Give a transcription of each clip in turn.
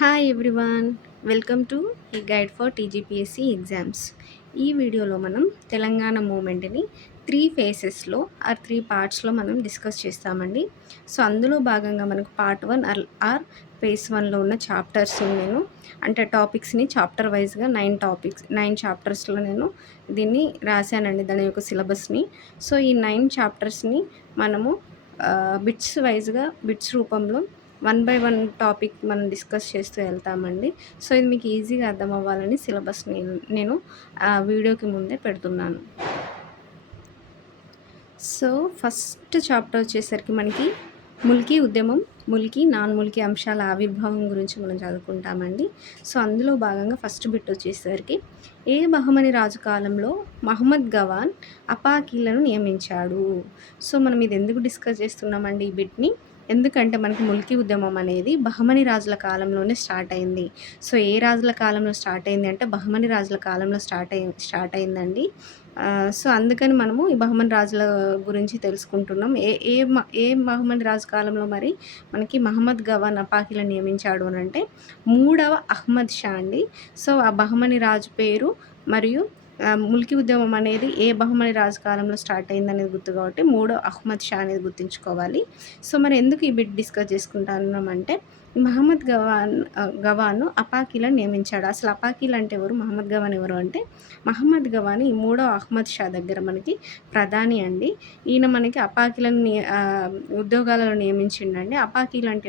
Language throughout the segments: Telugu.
Hi everyone, welcome to A guide for TGPSC exams. ఈ వీడియోలో మనం తెలంగాణ మూమెంట్ని 3 ఫేసెస్లో ఆర్ 3 పార్ట్స్లో మనం డిస్కస్ చేస్తామండి. సో అందులో భాగంగా మనకు పార్ట్ 1 ఆర్ ఫేస్ 1లో ఉన్న చాప్టర్స్ నేను అంటే టాపిక్స్ని చాప్టర్ వైజ్గా 9 చాప్టర్స్లో నేను దీన్ని రాశానండి, దాని యొక్క సిలబస్ని. సో ఈ 9 చాప్టర్స్ని మనము బిట్స్ వైజ్గా బిట్స్ రూపంలో 1 బై 1 టాపిక్ మనం డిస్కస్ చేస్తూ వెళ్తామండి. సో ఇది మీకు ఈజీగా అర్థం అవ్వాలని సిలబస్ నేను వీడియోకి ముందే పెడుతున్నాను. సో ఫస్ట్ చాప్టర్ వచ్చేసరికి మనకి ముల్కీ ఉద్యమం, ముల్కీ నాన్ ముల్కీ అంశాల ఆవిర్భావం గురించి మనం చదువుకుంటామండి. సో అందులో భాగంగా ఫస్ట్ బిట్ వచ్చేసరికి బహమని రాజు కాలంలో మహమ్మద్ గవాన్ అపాకీలను నియమించాడు. సో మనం ఇది ఎందుకు డిస్కస్ చేస్తున్నామండి ఈ బిట్ని? ఎందుకంటే మనకి ముల్కీ ఉద్యమం అనేది బహమని రాజుల కాలంలోనే స్టార్ట్ అయింది. సో ఏ రాజుల కాలంలో స్టార్ట్ అయింది అంటే బహమని రాజుల కాలంలో స్టార్ట్ అయిందండి. సో అందుకని మనము ఈ బహమని రాజుల గురించి తెలుసుకుంటున్నాం. ఏ బహమని రాజు కాలంలో మరి మనకి మహమ్మద్ గవాన్ అపాకీలను నియమించాడు అని అంటే 3వ అహ్మద్ షా అండి. సో ఆ బహమని రాజు పేరు మరియు ముల్కీ ఉద్యమం అనేది ఏ బహమని రాజు కాలంలో స్టార్ట్ అయింది అనేది గుర్తు, కాబట్టి 3వ అహ్మద్ షా అనేది గుర్తుంచుకోవాలి. సో మరి ఎందుకు ఈ బిట్ డిస్కస్ చేసుకుంటున్నామంటే మహమ్మద్ గవాన్ అపాకీలను నియమించాడు. అసలు అపాకీలు అంటే ఎవరు, మహమ్మద్ గవాన్ ఎవరు అంటే మహమ్మద్ గవాన్ ఈ 3వ అహ్మద్ షా దగ్గర మనకి ప్రధాని అండి. ఈయన మనకి అపాకీలను ఉద్యోగాలలో నియమించిండండి. అపాకీలు అంటే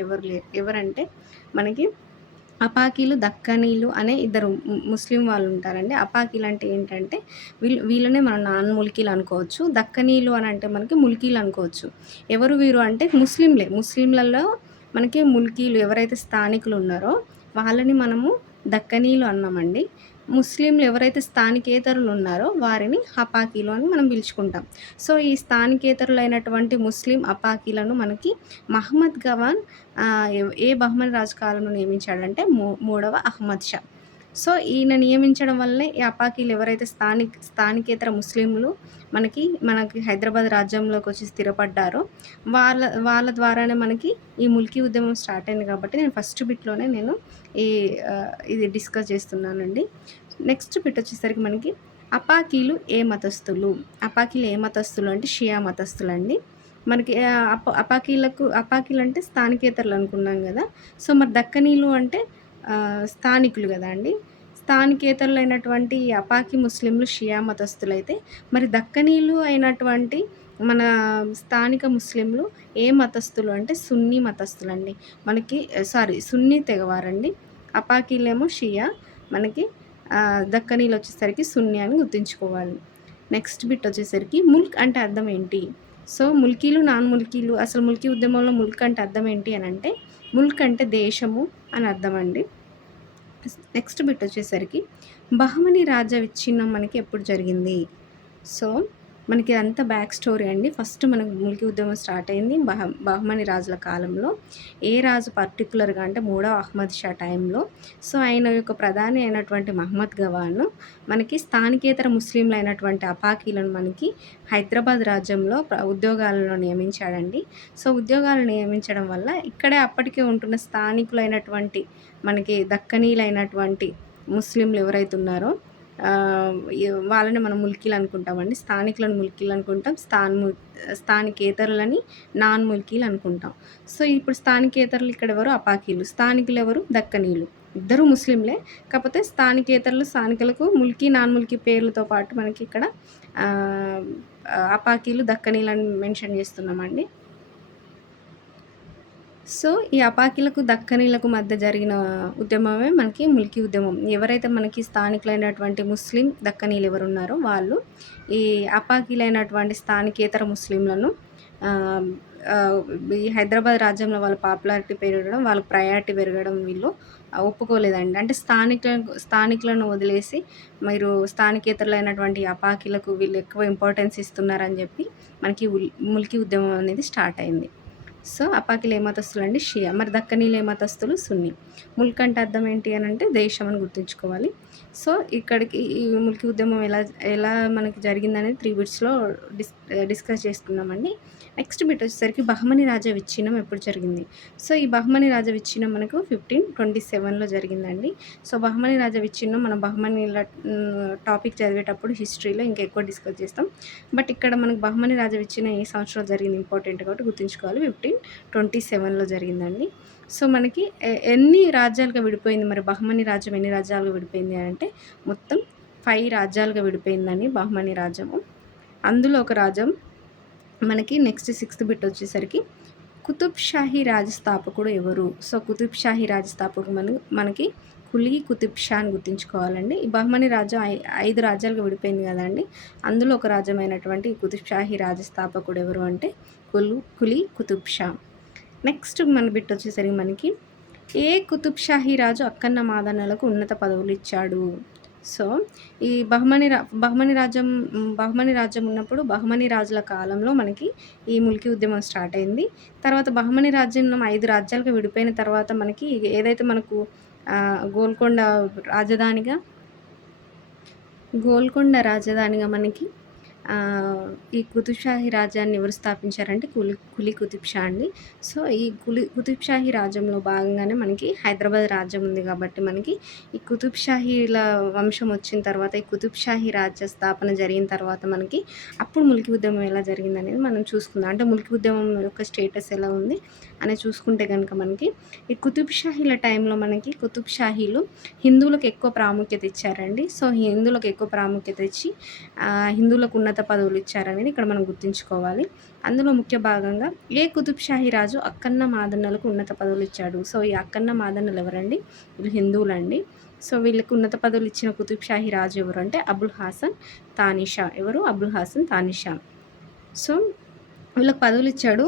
ఎవరంటే మనకి అపాకీలు, దక్కనీలు అనే ఇద్దరు ముస్లిం వాళ్ళు ఉంటారండి. అపాకీలు అంటే ఏంటంటే వీళ్ళనే మనం నాన్ ముల్కీలు అనుకోవచ్చు. దక్కనీలు అని అంటే మనకి ముల్కీలు అనుకోవచ్చు. ఎవరు వీరు అంటే ముస్లింలలో మనకి ముల్కీలు ఎవరైతే స్థానికులు ఉన్నారో వాళ్ళని మనము దక్కనీలు అన్నామండి. ముస్లింలు ఎవరైతే స్థానికేతరులు ఉన్నారో వారిని అపాకీలు అని మనం పిలుచుకుంటాం. సో ఈ స్థానికేతరులైనటువంటి ముస్లిం అపాకీలను మనకి మహమ్మద్ గవాన్ బహమని రాజు కాలంలో నియమించాడంటే 3వ అహ్మద్ షా. సో ఈయన నియమించడం వల్లే ఈ అపాకీలు ఎవరైతే స్థానికేతర ముస్లింలు మనకి హైదరాబాద్ రాజ్యంలోకి వచ్చి స్థిరపడ్డారో వాళ్ళ ద్వారానే మనకి ఈ ముల్కీ ఉద్యమం స్టార్ట్ అయింది. కాబట్టి నేను ఫస్ట్ బిట్లోనే నేను ఇది డిస్కస్ చేస్తున్నానండి. నెక్స్ట్ బిట్ వచ్చేసరికి మనకి అపాకీలు ఏ మతస్థులు అంటే షియా మతస్థులు అండి. మనకి అపాకీలు అంటే స్థానికేతరులు అనుకున్నాం కదా. సో మరి దక్కనీలు అంటే స్థానికులు కదా అండి. స్థానికేతరులు అయినటువంటి అపాకీ ముస్లింలు షియా మతస్థులైతే మరి దక్కనీలు అయినటువంటి మన స్థానిక ముస్లింలు ఏ మతస్థులు అంటే సున్నీ మతస్థులు అండి. సున్నీ తెగవారండి. అపాకీలేమో షియా, మనకి దక్కనీలు వచ్చేసరికి సున్నీ అని గుర్తుంచుకోవాలి. నెక్స్ట్ బిట్ వచ్చేసరికి ముల్క్ అంటే అర్థం ఏంటి? సో ముల్కీలు, నాన్ ముల్కీలు, అసలు ముల్కీ ఉద్యమంలో ముల్క్ అంటే అర్థం ఏంటి అని అంటే ముల్క్ అంటే దేశము అని అర్థం అండి. నెక్స్ట్ బిట్ వచ్చేసరికి బహమనీ రాజ్య విచ్ఛిన్నం మనకి ఎప్పుడు జరిగింది? సో మనకి ఇదంతా బ్యాక్ స్టోరీ అండి. ఫస్ట్ మనకు ముల్కీ ఉద్యమం స్టార్ట్ అయింది బహమనీ రాజుల కాలంలో. ఏ రాజు పర్టికులర్గా అంటే 3వ అహ్మద్ షా టైంలో. సో ఆయన యొక్క ప్రధాని అయినటువంటి మహమ్మద్ గవాన్ మనకి స్థానికేతర ముస్లింలు అయినటువంటి అపాకీలను మనకి హైదరాబాద్ రాజ్యంలో ఉద్యోగాలలో నియమించాడండి. సో ఉద్యోగాలు నియమించడం వల్ల ఇక్కడే అప్పటికే ఉంటున్న స్థానికులైనటువంటి మనకి దక్కనీలైనటువంటి ముస్లింలు ఎవరైతే ఉన్నారో వాళ్ళని మనం ముల్కీలు అనుకుంటామండి. స్థానికులను ముల్కీలు అనుకుంటాం, స్థానికేతరులని నాన్ ముల్కీలు అనుకుంటాం. సో ఇప్పుడు స్థానికేతరులు ఇక్కడ ఎవరు? అపాకీలు. స్థానికులు ఎవరు? దక్కనీలు. ఇద్దరు ముస్లింలే, కాకపోతే స్థానికులకు ముల్కీ, నాన్ ముల్కీ పేర్లతో పాటు మనకి ఇక్కడ అపాకీలు, దక్కనీలు అని మెన్షన్ చేస్తున్నామండి. సో ఈ అపాకీలకు, దక్కనీలకు మధ్య జరిగిన ఉద్యమమే మనకి ముల్కీ ఉద్యమం. ఎవరైతే మనకి స్థానికులైనటువంటి ముస్లిం దక్కనీలు ఎవరున్నారో వాళ్ళు ఈ అపాకీలైనటువంటి స్థానికేతర ముస్లింలను ఈ హైదరాబాద్ రాజ్యంలో వాళ్ళ పాపులారిటీ పెరగడం, వాళ్ళ ప్రయారిటీ పెరగడం వీళ్ళు ఒప్పుకోలేదండి. అంటే స్థానికులను వదిలేసి మీరు స్థానికేతరులైనటువంటి అపాకీలకు వీళ్ళు ఎక్కువ ఇంపార్టెన్స్ ఇస్తున్నారని చెప్పి మనకి ముల్కీ ఉద్యమం అనేది స్టార్ట్ అయింది. సో, అపాకిలు ఏ మతస్థులండి? షియా. మరి దక్కనీలు ఏ మతస్థులు? సున్నీ. ముల్క్ అంటే అర్థం ఏంటి అనంటే దేశం అని గుర్తుంచుకోవాలి. సో, ఇక్కడికి ఈ ముల్కీ ఉద్యమం ఎలా ఎలా మనకి జరిగిందనేది 3 బిట్స్‌లో డిస్కస్ చేసుకున్నామండి. నెక్స్ట్ బిట్ వచ్చేసరికి బహమనీ రాజా విచ్ఛిన్నం ఎప్పుడు జరిగింది? సో, ఈ బహమనీ రాజా విచ్ఛిన్నం మనకు 1527లో జరిగిందండి. సో, బహమనీ రాజా విచ్ఛిన్నం మనం టాపిక్ చదివేటప్పుడు హిస్టరీలో ఇంకా ఎక్కువ డిస్కస్ చేస్తాం. బట్ ఇక్కడ మనకు బహమనీ రాజా విచ్ఛిన్నం ఏ సంవత్సరంలో జరిగింది ఇంపార్టెంట్ కాబట్టి గుర్తుంచుకోవాలి. 1527లో జరిగిందండి. సో, మనకి ఎన్ని రాజ్యాలుగా విడిపోయింది మరి బహమనీ రాజ్యం ఎన్ని రాజ్యాలుగా విడిపోయింది అంటే మొత్తం 5 రాజ్యాలుగా విడిపోయిందండి బహమనీ రాజ్యము. అందులో ఒక రాజ్యం మనకి నెక్స్ట్ 6థ్ బిట్ వచ్చేసరికి కుతుబ్ షాహీ రాజస్థాపకుడు ఎవరు? సో, కుతుబ్ షాహీ రాజస్థాపకుడు మనకి కులీ కుతుబ్ షా అని గుర్తుంచుకోవాలండి. ఈ బహమనీ రాజ్యం 5 రాజ్యాలుగా విడిపోయింది కదండీ! అందులో ఒక రాజ్యమైనటువంటి ఈ కుతుబ్ షాహీ రాజస్థాపకుడు ఎవరు అంటే కులీ కుతుబ్ షా. నెక్స్ట్ మన బిట్ వచ్చేసరికి మనకి ఏ కుతుబ్ షాహీ రాజు అక్కన్న మాదన్నలకు ఉన్నత పదవులు ఇచ్చాడు? సో, ఈ బహమనీ రాజ్యం ఉన్నప్పుడు బహమనీ రాజుల కాలంలో మనకి ఈ ముల్కీ ఉద్యమం స్టార్ట్ అయింది. తర్వాత బహమనీ రాజ్యం 5 రాజ్యాలుగా విడిపోయిన తర్వాత మనకి ఏదైతే మనకు గోల్కొండ రాజధానిగా మనకి ఈ కుతుబ్ షాహీ రాజ్యాన్ని ఎవరు స్థాపించారంటే కులీ కుతుబ్ షా అండి. సో, ఈ కుతుబ్ షాహీ రాజ్యంలో భాగంగానే మనకి హైదరాబాద్ రాజ్యం ఉంది కాబట్టి మనకి ఈ కుతుబ్ షాహీల వంశం వచ్చిన తర్వాత ఈ కుతుబ్ షాహీ రాజ్య స్థాపన జరిగిన తర్వాత మనకి అప్పుడు ముల్కీ ఉద్యమం ఎలా జరిగిందనేది మనం చూసుకుందాం. అంటే ముల్కీ ఉద్యమం యొక్క స్టేటస్ ఎలా ఉంది అనేది చూసుకుంటే కనుక మనకి ఈ కుతుబ్ షాహీల టైంలో మనకి కుతుబ్ షాహీలు హిందువులకు ఎక్కువ ప్రాముఖ్యత ఇచ్చారండి. సో, హిందువులకు ఎక్కువ ప్రాముఖ్యత ఇచ్చి హిందువులకు ఉన్నత పదవులు ఇచ్చారనేది ఇక్కడ మనం గుర్తుంచుకోవాలి. అందులో ముఖ్య భాగంగా ఏ కుతుబ్ షాహీ రాజు అక్కన్న మాదన్నలకు ఉన్నత పదవులు ఇచ్చాడు? సో, ఈ అక్కన్న మాదన్నలు ఎవరండి? వీళ్ళు హిందువులండి. సో, వీళ్ళకి ఉన్నత పదవులు ఇచ్చిన కుతుబ్ షాహీ రాజు ఎవరు అంటే అబుల్ హాసన్ తానిషా. ఎవరు? అబుల్ హాసన్ తానిషా. సో, వీళ్ళకి పదవులు ఇచ్చాడు.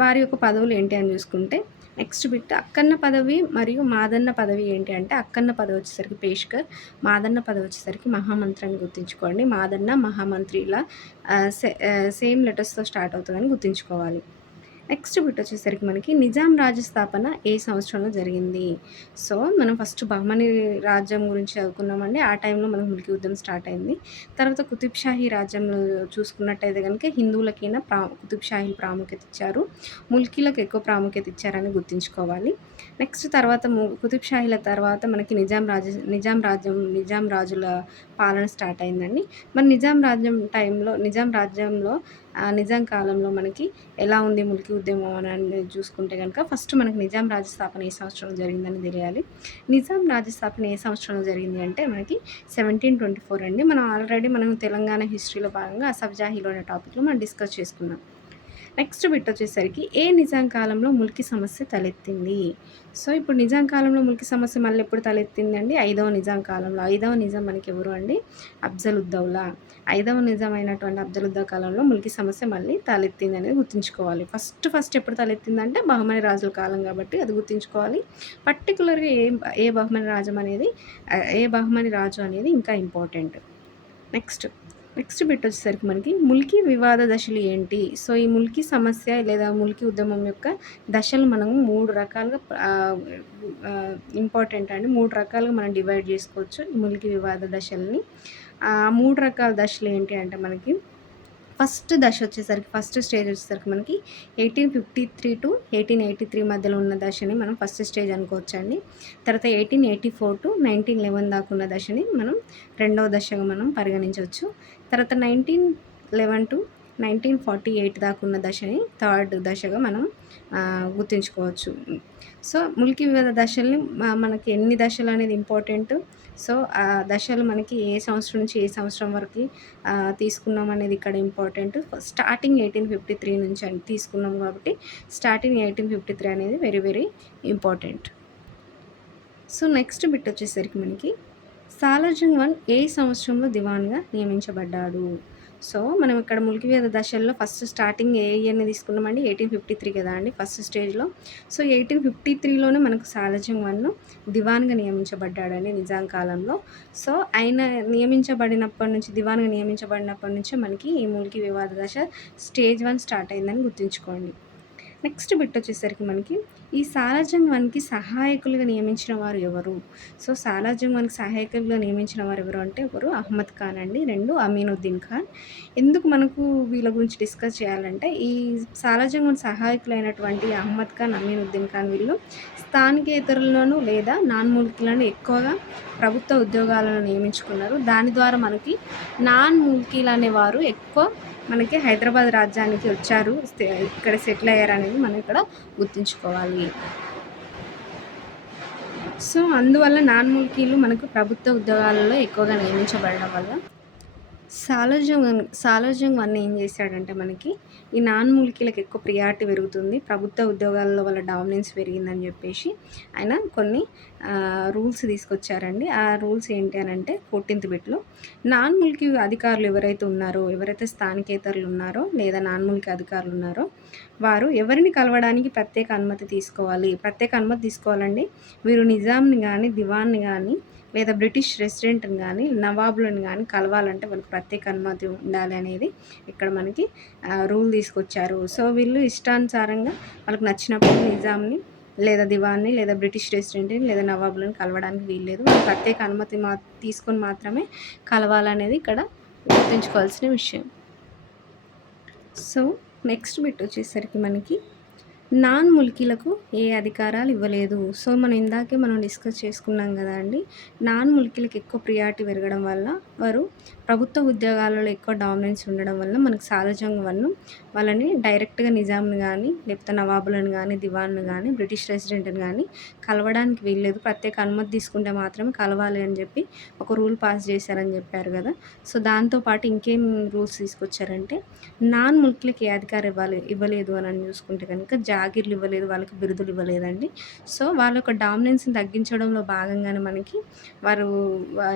వారి యొక్క పదవులు ఏంటి అని చూసుకుంటే నెక్స్ట్ బిట్ అక్కన్న పదవి మరియు మాదన్న పదవి ఏంటి అంటే అక్కన్న పదవి వచ్చేసరికి పేష్కర్, మాదన్న పదవి వచ్చేసరికి మహామంత్రి అని గుర్తుంచుకోండి. మాదన్న మహామంత్రి ఇలా సేమ్ లెటర్స్తో స్టార్ట్ అవుతుందని గుర్తుంచుకోవాలి. నెక్స్ట్ బిట్ వచ్చేసరికి మనకి నిజాం రాజ్య స్థాపన ఏ సంవత్సరంలో జరిగింది? సో, మనం ఫస్ట్ బహమనీ రాజ్యం గురించి చదువుకున్నామండి. ఆ టైంలో మనకు ముల్కీ ఉద్యమం స్టార్ట్ అయింది. తర్వాత కుతుబ్ షాహీ రాజ్యంలో చూసుకున్నట్టయితే కనుక హిందువులకైనా కుతుబ్ షాహీలు ప్రాముఖ్యత ఇచ్చారు. ముల్కీలకు ఎక్కువ ప్రాముఖ్యత ఇచ్చారని గుర్తుంచుకోవాలి. నెక్స్ట్ తర్వాత కుతుబ్ షాహీల తర్వాత మనకి నిజాం రాజుల పాలన స్టార్ట్ అయిందండి. మరి నిజాం కాలంలో మనకి ఎలా ఉంది ముల్కీ ఉద్యమం అనేది చూసుకుంటే కనుక ఫస్ట్ మనకి నిజాం రాజ్య స్థాపన ఏ సంవత్సరంలో జరిగిందని తెలియాలి. నిజాం రాజ్య స్థాపన ఏ సంవత్సరంలో జరిగింది అంటే మనకి 1724 అండి. మనం తెలంగాణ హిస్టరీలో భాగంగా అసఫ్జాహీలో అనే టాపిక్లో మనం డిస్కస్ చేసుకున్నాం. నెక్స్ట్ బిట్ వచ్చేసరికి ఏ నిజాం కాలంలో ముల్కీ సమస్య తలెత్తింది? సో, ఇప్పుడు నిజాం కాలంలో ముల్కీ సమస్య మళ్ళీ ఎప్పుడు తలెత్తిందండి? 5వ నిజాం కాలంలో. 5వ నిజాం మనకి ఎవరు అండి? అఫ్జలుద్దౌలా. 5వ నిజాం అయినటువంటి అఫ్జలుద్దౌలా కాలంలో ముల్కీ సమస్య మళ్ళీ తలెత్తింది అనేది గుర్తుంచుకోవాలి. ఫస్ట్ ఎప్పుడు తలెత్తిందంటే బహమనీ రాజుల కాలం కాబట్టి అది గుర్తుంచుకోవాలి. పర్టికులర్గా ఏ బహమనీ రాజు అనేది ఇంకా ఇంపార్టెంట్. నెక్స్ట్ బిట్ వచ్చేసరికి మనకి ముల్కీ వివాద దశలు ఏంటి? సో, ఈ ముల్కీ సమస్య లేదా ముల్కీ ఉద్యమం యొక్క దశలు మనం 3 రకాలుగా ఇంపార్టెంట్ అండి. 3 రకాలుగా మనం డివైడ్ చేసుకోవచ్చు ఈ ముల్కీ వివాద దశల్ని. 3 రకాల దశలు ఏంటి అంటే మనకి ఫస్ట్ స్టేజ్ వచ్చేసరికి మనకి 1853 to 1883 మధ్యలో ఉన్న దశని మనం ఫస్ట్ స్టేజ్ అనుకోవచ్చండి. తర్వాత 1884 to 1911 దాకా ఉన్న దశని మనం రెండవ దశగా మనం పరిగణించవచ్చు. తర్వాత 1911 to 1948 దాకా ఉన్న దశని థర్డ్ దశగా మనం గుర్తుంచుకోవచ్చు. సో, ముల్కీ వివాద దశల్ని మనకి ఎన్ని దశలు అనేది ఇంపార్టెంట్. సో, ఆ దశలు మనకి ఏ సంవత్సరం నుంచి ఏ సంవత్సరం వరకు తీసుకున్నాం అనేది ఇక్కడ ఇంపార్టెంట్. స్టార్టింగ్ 1853 నుంచి అని తీసుకున్నాం కాబట్టి స్టార్టింగ్ 1853 అనేది very very important. So, next bit వచ్చేసరికి మనకి సాలార్జంగ్ ఏ సంవత్సరంలో దివాన్గా నియమించబడ్డాడు? సో, మనం ఇక్కడ ముల్కీ వివాద దశల్లో ఫస్ట్ స్టార్టింగ్ ఏ ఇయర్‌ని తీసుకున్నామండి? 1853 కదా అండి ఫస్ట్ స్టేజ్‌లో. సో, 1853లోనే మనకు సాలార్జంగ్ దివాన్గా నియమించబడ్డాడండి నిజాం కాలంలో. సో, ఆయన దివాన్గా నియమించబడినప్పటి నుంచే మనకి ఈ ముల్కీ వివాద దశ స్టేజ్ 1 స్టార్ట్ అయిందని గుర్తుంచుకోండి. నెక్స్ట్ బిట్ వచ్చేసరికి మనకి ఈ సాలార్జంగ్ వన్‌కి సహాయకులుగా నియమించిన వారు ఎవరు? సో, సాలార్జంగ్ వన్‌కి సహాయకులుగా నియమించిన వారు ఎవరు అంటే ఒకరు అహ్మద్ ఖాన్ అండి. 2 అమీనుద్దీన్ ఖాన్. ఎందుకు మనకు వీళ్ళ గురించి డిస్కస్ చేయాలంటే ఈ సాలార్జంగ్ వన్ సహాయకులైనటువంటి అహ్మద్ ఖాన్, అమీనుద్దీన్ ఖాన్ వీళ్ళు స్థానికేతరులను లేదా నాన్ ముల్కీలను ఎక్కువగా ప్రభుత్వ ఉద్యోగాలను నియమించుకున్నారు. దాని ద్వారా మనకి నాన్ ముల్కీలు అనేవారు ఎక్కువ మనకి హైదరాబాద్ రాజ్యానికి వచ్చారు. ఇక్కడ సెటిల్ అయ్యారనేది మనం ఇక్కడ గుర్తుంచుకోవాలి. సో, అందువల్ల నాన్ ముల్కీలు మనకు ప్రభుత్వ ఉద్యోగాలలో ఎక్కువగా నియమించబడడం వల్ల సాలార్జంగ్ వన్ ఏం చేశాడంటే మనకి ఈ నాన్ ముల్కీలకు ఎక్కువ ప్రియారిటీ పెరుగుతుంది. ప్రభుత్వ ఉద్యోగాలలో వాళ్ళ డామినెన్స్ పెరిగిందని చెప్పేసి ఆయన కొన్ని రూల్స్ తీసుకొచ్చారండి. ఆ రూల్స్ ఏంటి అనంటే 14th బిట్‌లో నాన్ ముల్కీ అధికారులు ఎవరైతే ఉన్నారో, ఎవరైతే స్థానికేతరులు ఉన్నారో లేదా నాన్ ముల్కీ అధికారులు ఉన్నారో వారు ఎవరిని కలవడానికి ప్రత్యేక అనుమతి తీసుకోవాలి. ప్రత్యేక అనుమతి తీసుకోవాలండి. వీరు నిజాంని గానీ, దివాన్‌ని గానీ లేదా బ్రిటిష్ రెసిడెంట్‌ని గానీ, నవాబులను గానీ కలవాలంటే వాళ్ళకి ప్రత్యేక అనుమతి ఉండాలి అనేది ఇక్కడ మనకి రూల్ తీసుకొచ్చారు. సో, వీళ్ళు ఇష్టానుసారంగా వాళ్ళకి నచ్చినప్పుడు నిజాంని లేదా దివాన్‌ని లేదా బ్రిటిష్ రెసిడెంట్‌ని లేదా నవాబులను కలవడానికి వీల్లేదు. వాళ్ళు ప్రత్యేక అనుమతి తీసుకొని మాత్రమే కలవాలనేది ఇక్కడ గుర్తుంచుకోవాల్సిన విషయం. సో, నెక్స్ట్ బిట్ వచ్చేసరికి మనకి నాన్ ముల్కీలకు ఏ అధికారాలు ఇవ్వలేదు. సో, మనం డిస్కస్ చేసుకున్నాం కదా అండి. నాన్ ముల్కీలకు ఎక్కువ ప్రియారిటీ పెరగడం వల్ల వారు ప్రభుత్వ ఉద్యోగాలలో ఎక్కువ డామినెన్స్ ఉండడం వల్ల మనకు సాలార్జంగ్ వన్ వాళ్ళని డైరెక్ట్‌గా నిజాంని గానీ, లేకపోతే నవాబులను గానీ, దివాన్‌ని గానీ, బ్రిటిష్ రెసిడెంట్‌ని గానీ కలవడానికి వీల్లేదు. ప్రత్యేక అనుమతి తీసుకుంటే మాత్రమే కలవాలి అని చెప్పి ఒక రూల్ పాస్ చేశారని చెప్పారు కదా! సో, దాంతో పాటు ఇంకేం రూల్స్ తీసుకొచ్చారంటే నాన్ ముల్కీలకి ఏ అధికారం ఇవ్వలేదు అని చూసుకుంటే కనుక జాగీర్లు ఇవ్వలేదు, వాళ్ళకి బిరుదులు ఇవ్వలేదండి. సో, వాళ్ళ యొక్క డామినెన్స్‌ని తగ్గించడంలో భాగంగానే మనకి వారు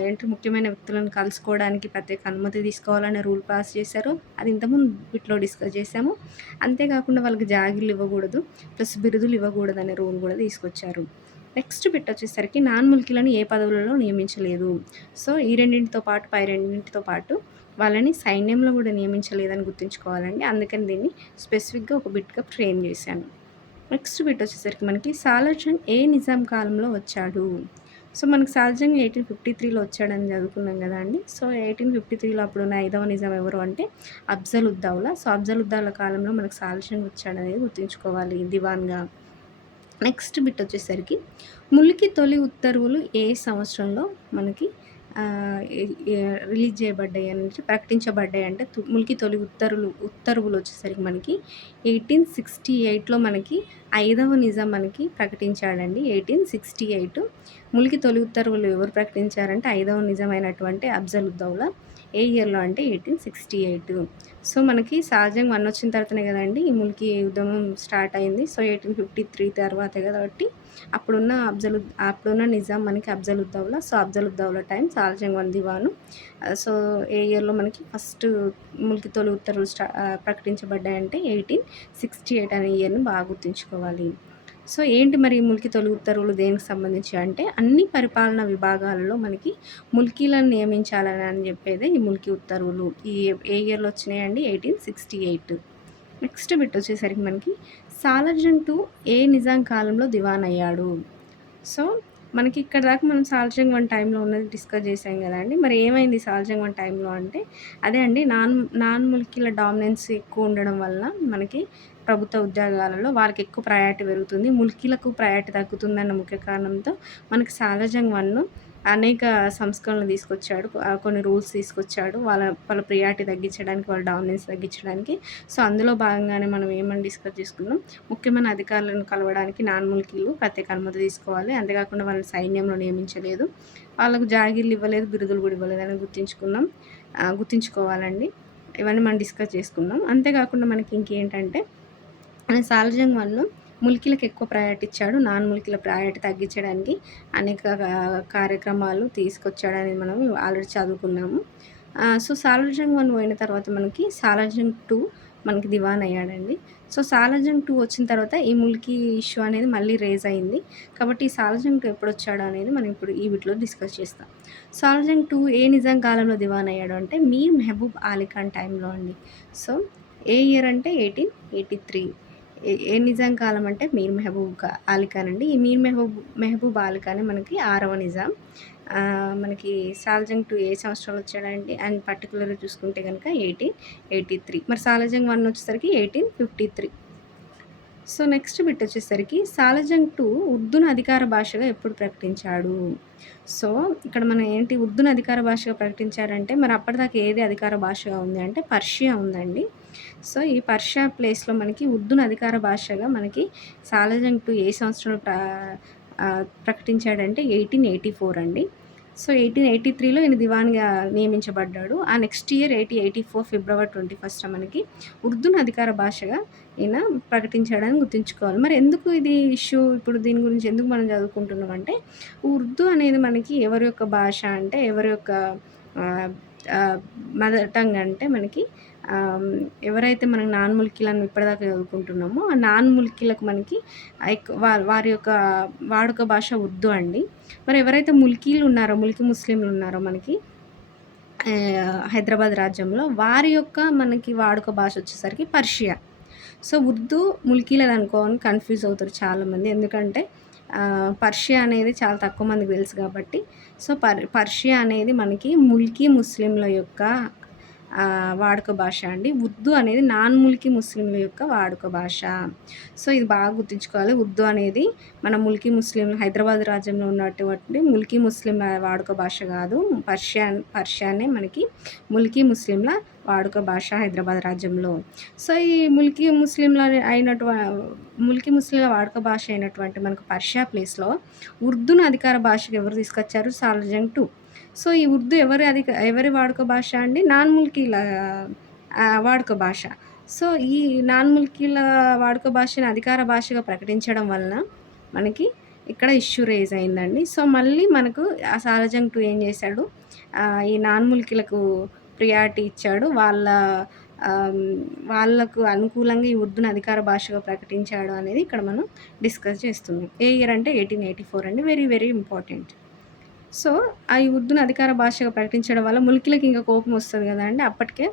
ఏంటి ముఖ్యమైన వ్యక్తులను కలుసుకోవడానికి ప్రత్యేక అనుమతి తీసుకోవాలనే రూల్ పాస్ చేశారు. అది ఇంతకుముందు వీటిలో డిస్కస్ చేశాము. అంతేకాకుండా వాళ్ళకి జాగీర్లు ఇవ్వకూడదు, ప్లస్ బిరుదులు ఇవ్వకూడదనే రూల్ కూడా తీసుకొచ్చారు. నెక్స్ట్ బిట్ వచ్చేసరికి నాన్ ముల్కీలను ఏ పదవులలో నియమించలేదు. సో, ఈ రెండింటితో పాటు పై రెండింటితో పాటు వాళ్ళని సైన్యంలో కూడా నియమించలేదని గుర్తుంచుకోవాలండి. అందుకని దీన్ని స్పెసిఫిక్‌గా ఒక బిట్‌గా ఫ్రేమ్ చేశాను. నెక్స్ట్ బిట్ వచ్చేసరికి మనకి సాలార్జంగ్ ఏ నిజాం కాలంలో వచ్చాడు. సో, మనకి సాలార్జంగ్ 1853లో వచ్చాడని చదువుకున్నాం కదా అండి. సో, 1853లో అప్పుడున్న 5వ నిజాం ఎవరు అంటే అఫ్జల్ ఉద్ దౌలా. సో, అఫ్జల్ ఉద్ దౌలా కాలంలో మనకు సాలార్జంగ్ వచ్చాడనేది గుర్తుంచుకోవాలి దివాన్‌గా. నెక్స్ట్ బిట్ వచ్చేసరికి ముల్కీ తొలి ఉత్తర్వులు ఏ సంవత్సరంలో మనకి రిలీజ్ చేయబడ్డాయి అంటే ప్రకటించబడ్డాయి అంటే ముల్కీ తొలి ఉత్తర్వులు వచ్చేసరికి మనకి 1868లో మనకి 5వ నిజాం మనకి ప్రకటించాడండి. 1868 ముల్కీ తొలి ఉత్తర్వులు ఎవరు ప్రకటించారంటే 5వ నిజాం అయినటువంటి అఫ్జల్ ఉద్ దౌలా. ఏ ఇయర్‌లో అంటే 1868. సో, మనకి సాలార్జంగ్ వన్ వచ్చిన తర్వాతనే కదండీ ఈ ముల్కీ ఉద్యమం స్టార్ట్ అయింది. సో, 1853 తర్వాతే కాబట్టి అప్పుడున్న నిజాం మనకి Afzal ud Daula. So, Afzal ud Daula time Salar Jung one దివాను. సో, ఏ ఇయర్‌లో మనకి ఫస్ట్ ముల్కీ తొలి ఉత్తర్వులు ప్రకటించబడ్డాయంటే 1868 అనే ఇయర్‌ని బాగా గుర్తుంచుకోవాలి. సో, ఏంటి మరి ముల్కీ తొలి ఉత్తర్వులు దేనికి సంబంధించి అంటే అన్ని పరిపాలనా విభాగాలలో మనకి ముల్కీలను నియమించాలని చెప్పేదే ఈ ముల్కీ ఉత్తర్వులు. ఏ ఇయర్‌లో వచ్చినాయండి 1868. నెక్స్ట్ బిట్ వచ్చేసరికి మనకి సాలార్జంగ్ 2 ఏ నిజాం కాలంలో దివాన్ అయ్యాడు. సో, మనకి ఇక్కడ దాకా మనం సాలార్జంగ్ వన్ టైంలో ఉన్నది డిస్కస్ చేసాం కదండీ. మరి ఏమైంది సాలార్జంగ్ వన్ టైంలో అంటే అదే అండి నాన్ ముల్కీల డామినెన్స్ ఎక్కువ ఉండడం వల్ల మనకి ప్రభుత్వ ఉద్యోగాలలో వారికి ఎక్కువ ప్రయారిటీ పెరుగుతుంది. ముల్కీలకు ప్రయారిటీ తగ్గుతుందన్న ముఖ్య కారణంతో మనకి సాలార్జంగ్ వన్ అనేక సంస్కరణలు తీసుకొచ్చాడు. కొన్ని రూల్స్ తీసుకొచ్చాడు. వాళ్ళ ప్రియారిటీ తగ్గించడానికి, వాళ్ళ డామినెన్స్ తగ్గించడానికి. సో, అందులో భాగంగానే మనం ఏమని డిస్కస్ చేసుకున్నాం, ముఖ్యమైన అధికారులను కలవడానికి నాన్ ముల్కీలు ప్రత్యేక అనుమతి తీసుకోవాలి. అంతేకాకుండా వాళ్ళని సైన్యంలో నియమించలేదు. వాళ్ళకు జాగీర్లు ఇవ్వలేదు, బిరుదులు కూడా ఇవ్వలేదని గుర్తుంచుకోవాలండి. ఇవన్నీ మనం డిస్కస్ చేసుకున్నాం. అంతేకాకుండా మనకి ఇంకేంటంటే సాలార్జంగ్ వన్‌లో ముల్కీలకు ఎక్కువ ప్రయారిటీ ఇచ్చాడు. నాన్ ముల్కీల ప్రయారిటీ తగ్గించడానికి అనేక కార్యక్రమాలు తీసుకొచ్చాడని మనం ఆల్రెడీ చదువుకున్నాము. సో, సాలార్జంగ్ వన్ పోయిన తర్వాత మనకి సాలార్జంగ్ 2 మనకి దివాన్ అయ్యాడండి. సో, సాలార్జంగ్ 2 వచ్చిన తర్వాత ఈ ముల్కీ ఇష్యూ అనేది మళ్ళీ రేజ్ అయింది. కాబట్టి ఈ సాలార్జంగ్ 2 ఎప్పుడొచ్చాడు అనేది మనం ఇప్పుడు ఈ వీడియోలో డిస్కస్ చేస్తాం. సాలార్జంగ్ 2 ఏ నిజాం కాలంలో దివాన్ అయ్యాడు అంటే మీర్ మెహబూబ్ అలీ ఖాన్ టైంలో అండి. సో, ఏ ఇయర్ అంటే 1883. ఏ నిజాం కాలం అంటే మీర్ అలీ ఖాన్ అండి. ఈ మీర్ మెహబూబ్ అలీ ఖానే మనకి 6వ నిజాం. మనకి సాలార్జంగ్ II ఏ సంవత్సరంలో వచ్చాడండి అండ్ పర్టిక్యులర్‌గా చూసుకుంటే గనుక 1883. మరి సాలార్జంగ్ I వచ్చేసరికి 1853. సో, నెక్స్ట్ బిట్ వచ్చేసరికి సాలార్జంగ్ II ఉర్దూను అధికార భాషగా ఎప్పుడు ప్రకటించాడు? సో, ఇక్కడ మనం ఏంటి ఉర్దూను అధికార భాషగా ప్రకటించాడంటే మరి అప్పటిదాకా ఏది అధికార భాషగా ఉంది అంటే పర్షియా ఉందండి. సో, ఈ పర్షియా ప్లేస్‌లో మనకి ఉర్దూను అధికార భాషగా మనకి సాలార్జంగ్ II ఏ సంవత్సరంలో ప్రకటించాడంటే 1884 అండి. సో, 1883లో ఈయన దివాన్‌గా నియమించబడ్డాడు. ఆ నెక్స్ట్ ఇయర్ 1884 ఫిబ్రవరి 21న మనకి ఉర్దూను అధికార భాషగా ఈయన ప్రకటించాడని గుర్తుంచుకోవాలి. మరి ఎందుకు ఇది ఇష్యూ ఇప్పుడు దీని గురించి ఎందుకు మనం చదువుకుంటున్నామంటే, ఉర్దూ అనేది మనకి ఎవరి యొక్క భాష అంటే ఎవరి యొక్క ఆహ్, ఆహ్, మదర్ టంగ్ అంటే మనకి ఎవరైతే మనం నాన్ ముల్కీలను ఇప్పటిదాకా చదువుకుంటున్నామో, ఆ నాన్ ముల్కీలకు మనకి వారి యొక్క వాడుక భాష ఉర్దూ అండి. మరి ఎవరైతే ముల్కీలు ఉన్నారో, ముల్కీ ముస్లింలు ఉన్నారో మనకి హైదరాబాద్ రాజ్యంలో వారి యొక్క మనకి వాడుక భాష వచ్చేసరికి పర్షియా. సో, ఉర్దూ ముల్కీలదనుకో అని కన్‌ఫ్యూజ్ అవుతారు చాలామంది. ఎందుకంటే పర్షియా అనేది చాలా తక్కువ మందికి తెలుసు కాబట్టి. సో, పర్షియా అనేది మనకి ముల్కీ ముస్లింల యొక్క వాడుక భాష అండి. ఉర్దూ అనేది నాన్ ముల్కీ ముస్లింల యొక్క వాడుక భాష. సో, ఇది బాగా గుర్తుంచుకోవాలి. ఉర్దూ అనేది మన ముల్కీ ముస్లింలు హైదరాబాద్ రాజ్యంలో ఉన్నటువంటి ముల్కీ ముస్లింల వాడుక భాష కాదు. పర్షియానే మనకి ముల్కీ ముస్లింల వాడుక భాష హైదరాబాద్ రాజ్యంలో. సో, ఈ ముల్కీ ముస్లింల వాడుక భాష అయినటువంటి మనకు పర్షియా ప్లేస్‌లో ఉర్దూను అధికార భాషగా ఎవరు తీసుకొచ్చారు? సాలార్జంగ్ II. సో, ఈ ఉర్దూ ఎవరి వాడుక భాష అండి? నాన్ ముల్కీల వాడుక భాష. సో, ఈ నాన్ ముల్కీల వాడుక భాషను అధికార భాషగా ప్రకటించడం వలన మనకి ఇక్కడ ఇష్యూ రైజ్ అయిందండి. సో, మళ్ళీ మనకు ఆ సాలార్జంగ్ II ఏం చేశాడు? ఈ నాన్ ముల్కీలకు ప్రియారిటీ ఇచ్చాడు. వాళ్ళకు అనుకూలంగా ఈ ఉర్దూను అధికార భాషగా ప్రకటించాడు అనేది ఇక్కడ మనం డిస్కస్ చేస్తున్నాం. ఏ ఇయర్ అంటే 1884 అండి. Very very important. సో, ఈ ఉర్దూను అధికార భాషగా ప్రకటించడం వల్ల ముల్కీలకి ఇంకా కోపం వస్తది గదండీ! అప్పటికే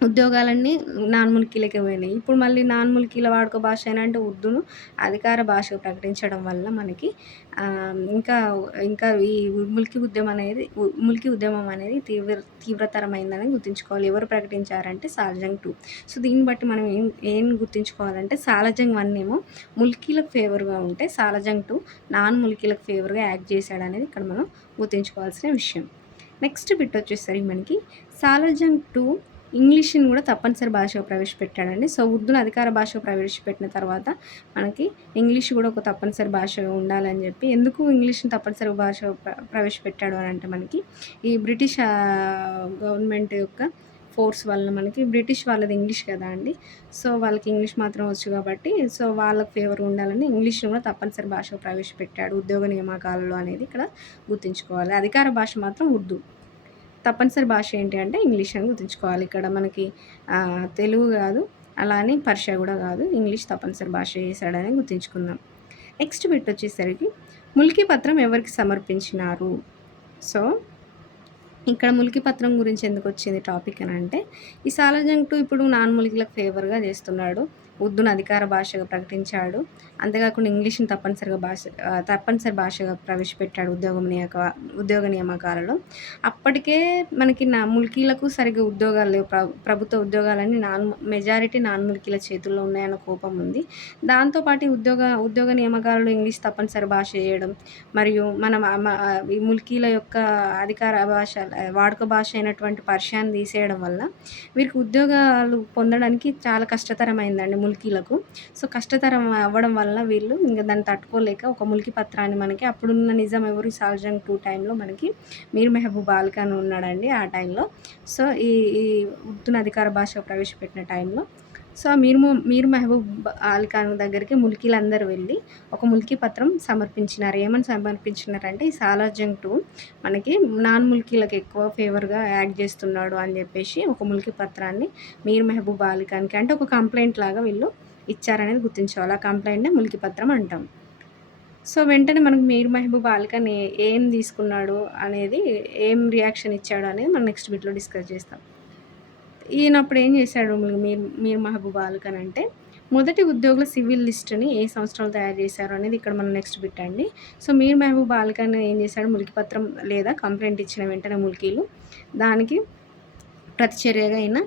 ఉద్యోగాలన్నీ నాన్ ముల్కీలకే పోయినాయి. ఇప్పుడు మళ్ళీ నాన్ ముల్కీల వాడుక భాష అంటే ఉర్దూను అధికార భాషగా ప్రకటించడం వల్ల మనకి ఇంకా ఇంకా ఈ ముల్కీ ఉద్యమం అనేది తీవ్రతరమైందని గుర్తుంచుకోవాలి. ఎవరు ప్రకటించారంటే సాలార్జంగ్ II. సో, దీన్ని బట్టి మనం ఏం గుర్తుంచుకోవాలంటే సాలార్జంగ్ I ఏమో ముల్కీలకు ఫేవర్‌గా ఉంటే సాలార్జంగ్ II నాన్ ముల్కీలకు ఫేవర్‌గా యాక్ట్ చేశాడనేది ఇక్కడ మనం గుర్తుంచుకోవాల్సిన విషయం. నెక్స్ట్ బిట్ వచ్చేసరికి మనకి సాలార్జంగ్ II ఇంగ్లీష్‌ని కూడా తప్పనిసరి భాషగా ప్రవేశపెట్టాడండి. సో, ఉర్దూను అధికార భాషగా ప్రవేశపెట్టిన తర్వాత మనకి ఇంగ్లీష్ కూడా ఒక తప్పనిసరి భాషగా ఉండాలని చెప్పి ఎందుకు ఇంగ్లీష్‌ని తప్పనిసరి భాషగా ప్రవేశపెట్టాడు అని అంటే మనకి ఈ బ్రిటిష్ గవర్నమెంట్ యొక్క ఫోర్స్ వల్ల మనకి బ్రిటిష్ వాళ్ళది ఇంగ్లీష్ కదా అండి. సో, వాళ్ళకి ఇంగ్లీష్ మాత్రం వచ్చు కాబట్టి సో, వాళ్ళకి ఫేవర్‌గా ఉండాలని ఇంగ్లీష్‌ని కూడా తప్పనిసరి భాషగా ప్రవేశపెట్టాడు ఉద్యోగ నియామకాలలో అనేది ఇక్కడ గుర్తుంచుకోవాలి. అధికార భాష మాత్రం ఉర్దూ. తప్పనిసరి భాష ఏంటి అంటే ఇంగ్లీష్ అని గుర్తుంచుకోవాలి. ఇక్కడ మనకి తెలుగు కాదు, అలా అని పర్షియా కూడా కాదు. ఇంగ్లీష్ తప్పనిసరి భాష చేశాడని గుర్తుంచుకుందాం. నెక్స్ట్ బిట్ వచ్చేసరికి ముల్కీ పత్రం ఎవరికి సమర్పించినారు? సో, ఇక్కడ ముల్కీ పత్రం గురించి ఎందుకొచ్చింది టాపిక్ అని అంటే ఈ సాలార్జంగ్ II ఇప్పుడు నాన్ ముల్కీలకు ఫేవర్‌గా చేస్తున్నాడు. ఉర్దూను అధికార భాషగా ప్రకటించాడు. అంతేకాకుండా ఇంగ్లీష్‌ని తప్పనిసరి భాషగా ప్రవేశపెట్టాడు ఉద్యోగ నియామకాలలో. అప్పటికే మనకి ముల్కీలకు సరిగ్గా ఉద్యోగాలు లేవు. ప్రభుత్వ ఉద్యోగాలన్నీ మెజారిటీ నాన్ ముల్కీల చేతుల్లో ఉన్నాయన్న కోపం ఉంది. దాంతో పాటు ఉద్యోగ నియామకాలలో ఇంగ్లీష్ తప్పనిసరి భాష చేయడం మరియు ఈ ముల్కీల యొక్క అధికార భాష వాడుక భాష అయినటువంటి పర్షియాని తీసేయడం వల్ల వీరికి ఉద్యోగాలు పొందడానికి చాలా కష్టతరమైందండి ముల్కీలకు. సో, కష్టతరం అవ్వడం వల్ల వీళ్ళు ఇంక దాన్ని తట్టుకోలేక ఒక ముల్కీ పత్రాన్ని మనకి అప్పుడున్న నిజాం ఎవరు సాలార్జంగ్ II టైంలో మనకి మీర్ మెహబూబ్ అలీ ఖాన్ ఉన్నాడండి ఆ టైంలో. సో, ఈ ఉర్దూను అధికార భాషగా ప్రవేశపెట్టిన టైంలో సో, మీర్ మెహబూబ్ అలీ ఖాన్ దగ్గరికి ముల్కీలందరూ వెళ్ళి ఒక ముల్కీ పత్రం సమర్పించినారు. ఏమని సమర్పించినారంటే ఈ సాలార్జంగ్ II మనకి నాన్ ముల్కీలకు ఎక్కువ ఫేవర్‌గా యాక్ట్ చేస్తున్నాడు అని చెప్పేసి ఒక ముల్కీ పత్రాన్ని మీర్ మెహబూబ్ అలీ ఖాన్‌కి అంటే ఒక కంప్లెయింట్ లాగా వీళ్ళు ఇచ్చారనేది గుర్తుంచుకోవాలి. ఆ కంప్లెయింట్‌నే ముల్కీ పత్రం అంటాం. సో, వెంటనే మనకు మీర్ మెహబూబ్ అలీ ఖాన్ ఏం తీసుకున్నాడు అనేది ఏం రియాక్షన్ ఇచ్చాడు అనేది మనం నెక్స్ట్ బిట్‌లో డిస్కస్ చేస్తాం. ఈయన అప్పుడు ఏం చేశాడు మీర్ మెహబూబ్ అలీ ఖాన్ అంటే మొదటి ఉద్యోగుల సివిల్ లిస్ట్‌ని ఏ సంవత్సరంలో తయారు చేశారు అనేది ఇక్కడ మనం నెక్స్ట్ బిట్ అండి. సో, మీర్ మహబూబ్ అలీ ఖాన్ ఏం చేశాడు, ములికి పత్రం లేదా కంప్లెయింట్ ఇచ్చిన వెంటనే ముల్కీలు దానికి ప్రతిచర్యగా ఈయన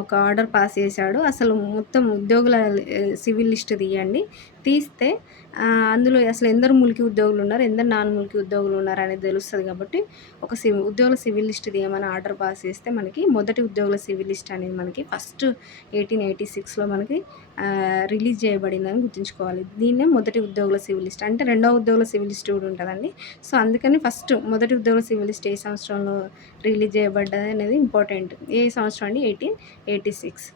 ఒక ఆర్డర్ పాస్ చేశాడు. అసలు మొత్తం ఉద్యోగుల సివిల్ లిస్ట్ తీయండి. తీస్తే అందులో అసలు ఎందరు ములికి ఉద్యోగులున్నారు, ఎందరు నాన్ ములికి ఉద్యోగులున్నారు అనేది తెలుస్తది కాబట్టి ఒక ఉద్యోగుల సివిల్ లిస్ట్ తీయమని ఆర్డర్ పాస్ చేస్తే మనకి మొదటి ఉద్యోగుల సివిల్ లిస్ట్ అనేది మనకి ఫస్ట్ 1886లో మనకి రిలీజ్ చేయబడిందని గుర్తుంచుకోవాలి. దీన్నే మొదటి ఉద్యోగుల సివిల్ లిస్ట్. అంటే రెండవ ఉద్యోగుల సివిల్ లిస్ట్ కూడా ఉంటదండి. సో, అందుకని ఫస్ట్ మొదటి ఉద్యోగుల సివిల్ లిస్ట్ ఏ సంవత్సరంలో రిలీజ్ చేయబడ్డది అనేది ఇంపార్టెంట్. ఏ సంవత్సరం అండి? 1886.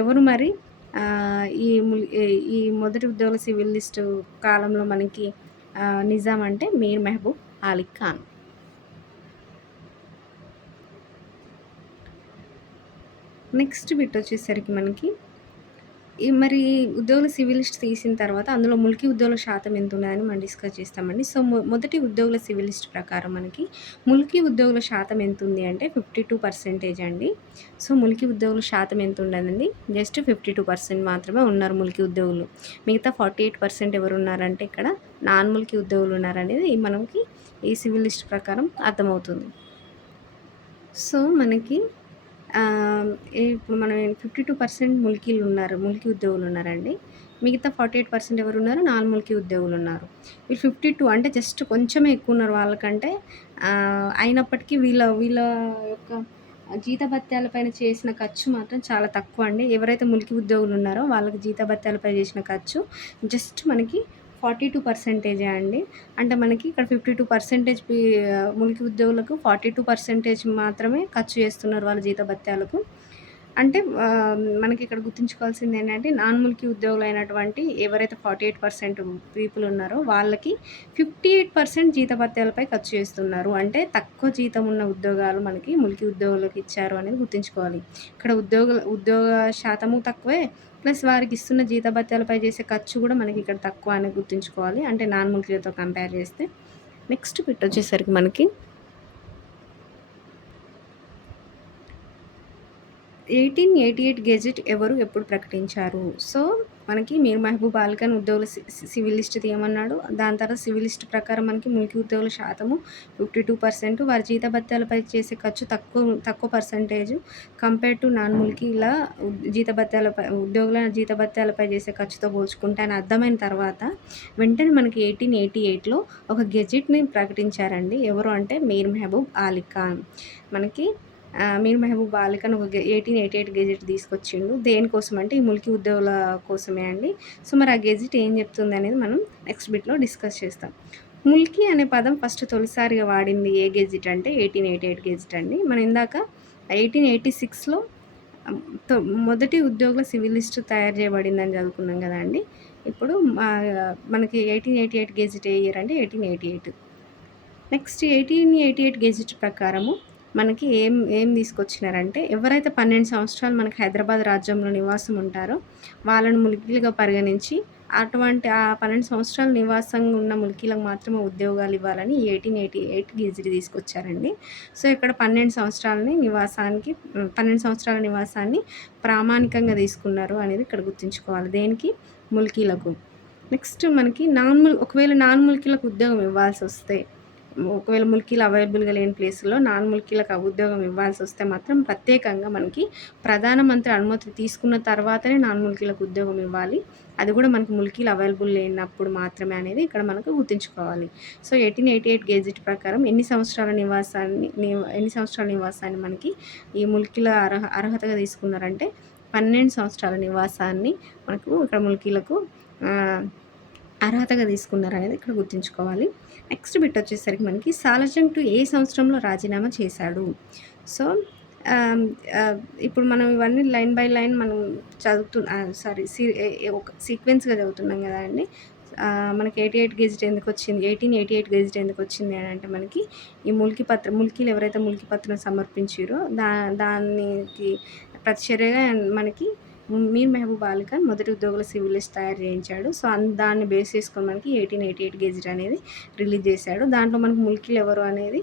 ఎవరు మరి ఈ మొదటి ఉద్యోగుల సివిల్ లిస్టు కాలంలో మనకి నిజాం అంటే మీర్ మహబూబ్ అలీ ఖాన్. నెక్స్ట్ బిట్ వచ్చేసరికి మనకి మరి ఉద్యోగుల సివిల్ లిస్ట్ తీసిన తర్వాత అందులో ముల్కీ ఉద్యోగుల శాతం ఎంతున్నదని మనం డిస్కస్ చేస్తామండి. సో, మొదటి ఉద్యోగుల సివిల్ లిస్ట్ ప్రకారం మనకి ముల్కీ ఉద్యోగుల శాతం ఎంతుంది అంటే 52% అండి. సో, ముల్కీ ఉద్యోగుల శాతం ఎంతుండదండి, జస్ట్ 52% మాత్రమే ఉన్నారు ముల్కీ ఉద్యోగులు. మిగతా 48% ఎవరున్నారంటే ఇక్కడ నాన్ ముల్కీ ఉద్యోగులు ఉన్నారనేది మనకి ఈ సివిల్ లిస్ట్ ప్రకారం అర్థమవుతుంది. సో, మనకి ఇప్పుడు మనం 52% ముల్కీ ఉద్యోగులున్నారండి. మిగతా 48% ఎవరున్నారు? నాన్ ముల్కీ ఉద్యోగులున్నారు. ఈ 52 అంటే జస్ట్ కొంచెమే ఎక్కువున్నారు వాళ్ళకంటే. అయినప్పటికీ వీళ్ళ వీళ్ళ యొక్క జీతభత్యాల పైన చేసిన ఖర్చు మాత్రం చాలా తక్కువండి. ఎవరైతే ముల్కీ ఉద్యోగులున్నారో వాళ్ళకి జీతభత్యాలపై చేసిన ఖర్చు జస్ట్ మనకి 42% అండి. అంటే మనకి ఇక్కడ 52% ముల్కీ ఉద్యోగులకు 42% మాత్రమే ఖర్చు చేస్తున్నారు వాళ్ళ జీతభత్యాలకు. అంటే మనకి ఇక్కడ గుర్తుంచుకోవాల్సింది ఏంటంటే నాన్ ముల్కీ ఉద్యోగులైనటువంటి ఎవరైతే 48% పీపుల్ ఉన్నారో వాళ్ళకి 58% జీతభత్యాలపై ఖర్చు చేస్తున్నారు. అంటే తక్కువ జీతం ఉన్న ఉద్యోగాలు మనకి ముల్కీ ఉద్యోగులకు ఇచ్చారు అనేది గుర్తుంచుకోవాలి. ఇక్కడ ఉద్యోగ శాతము తక్కువే, ప్లస్ వారికి ఇస్తున్న జీతభత్యాలపై చేసే ఖర్చు కూడా మనకి ఇక్కడ తక్కువ అని గుర్తుంచుకోవాలి. అంటే నాన్ ముల్కీలతో కంపేర్ చేస్తే. నెక్స్ట్ బిట్ వచ్చేసరికి మనకి 1888 గెజెట్ ఎవరు ఎప్పుడు ప్రకటించారు? సో, మనకి మీర్ మహబూబ్ అలీ ఖాన్ ఉద్యోగుల సివిల్ లిస్ట్ తీయమన్నాడు. దాని తర్వాత సివిల్ లిస్ట్ ప్రకారం మనకి ముల్కీ ఉద్యోగుల శాతము 52%. వారి జీతభత్యాలపై చేసే ఖర్చు తక్కువ పర్సెంటేజ్ కంపేర్ టు నాన్ ముల్కీల ఉద్యోగుల జీతభత్యాలపై చేసే ఖర్చుతో పోల్చుకుంటే అని అర్థమైన తర్వాత వెంటనే మనకి 1888లో ఒక గెజెట్‌ని ప్రకటించారండి. ఎవరు అంటే మీర్ మహబూబ్ అలీ ఖాన్. మనకి మీర్ మహబూబ్ అలీ ఖాన్ ఒక 1888 గెజెట్ తీసుకొచ్చిండు. దేనికోసం అంటే ఈ ముల్కీ ఉద్యోగుల కోసమే అండి. సో, మరి ఆ గెజెట్ ఏం చెప్తుంది అనేది మనం నెక్స్ట్ బిట్‌లో డిస్కస్ చేస్తాం. ముల్కీ అనే పదం ఫస్ట్ తొలిసారిగా వాడింది ఏ గెజెట్ అంటే 1888 గెజెట్ అండి. మనం ఇందాక 1886లో మొదటి ఉద్యోగుల సివిల్ లిస్ట్ తయారు చేయబడిందని చదువుకున్నాం కదండీ. ఇప్పుడు మనకి 1888 గెజెట్ ఏ ఇయర్ అంటే 1888. నెక్స్ట్ 1888 గెజెట్ ప్రకారము మనకి ఏం తీసుకొచ్చినారంటే ఎవరైతే 12 సంవత్సరాలు మనకి హైదరాబాద్ రాజ్యంలో నివాసం ఉంటారో వాళ్ళని ముల్కీలుగా పరిగణించి అటువంటి 12 సంవత్సరాలు నివాసంగా ఉన్న ముల్కీలకు మాత్రమే ఉద్యోగాలు ఇవ్వాలని 1888 గెజెట్ తీసుకొచ్చారండి. సో, ఇక్కడ 12 సంవత్సరాల నివాసాన్ని ప్రామాణికంగా తీసుకున్నారు అనేది ఇక్కడ గుర్తుంచుకోవాలి. దేనికి? ముల్కీలకు. నెక్స్ట్ మనకి ఒకవేళ నాన్ ముల్కీలకు ఉద్యోగం ఇవ్వాల్సొస్తే, ఒకవేళ ముల్కీలు అవైలబుల్‌గా లేని ప్లేసుల్లో నాన్ ముల్కీలకు ఉద్యోగం ఇవ్వాల్సొస్తే మాత్రం ప్రత్యేకంగా మనకి ప్రధానమంత్రి అనుమతి తీసుకున్న తర్వాతనే నాన్ ముల్కీలకు ఉద్యోగం ఇవ్వాలి. అది కూడా మనకి ముల్కీలు అవైలబుల్ లేనప్పుడు మాత్రమే అనేది ఇక్కడ మనకు గుర్తుంచుకోవాలి. సో, 1888 గెజెట్ ప్రకారం ఎన్ని సంవత్సరాల నివాసాన్ని మనకి ఈ ముల్కీల అర్హతగా తీసుకున్నారంటే 12 సంవత్సరాల నివాసాన్ని మనకు ఇక్కడ ముల్కీలకు అర్హతగా తీసుకున్నారనేది ఇక్కడ గుర్తుంచుకోవాలి. నెక్స్ట్ బిట్ వచ్చేసరికి మనకి సాలార్జంగ్ ఏ సంవత్సరంలో రాజీనామా చేశాడు? సో, ఇప్పుడు మనం ఇవన్నీ లైన్ బై లైన్ మనం ఒక సీక్వెన్స్‌గా చదువుతున్నాం కదండీ. మనకి 1888 గెజెట్ ఎందుకొచ్చింది అని అంటే మనకి ఈ ముల్కీలు ఎవరైతే ముల్కీ పత్రం సమర్పించారో దానికి ప్రతిచర్యగా మనకి మీర్ మహబూబ్ అలీ ఖాన్ మొదటి ఉద్యోగుల సివిల్ లిస్ట్ తయారు చేయించాడు. సో, దాన్ని బేస్ చేసుకొని మనకి 1888 గెజెట్ అనేది రిలీజ్ చేశాడు. దాంట్లో మనకి ముల్కీలు ఎవరు అనేది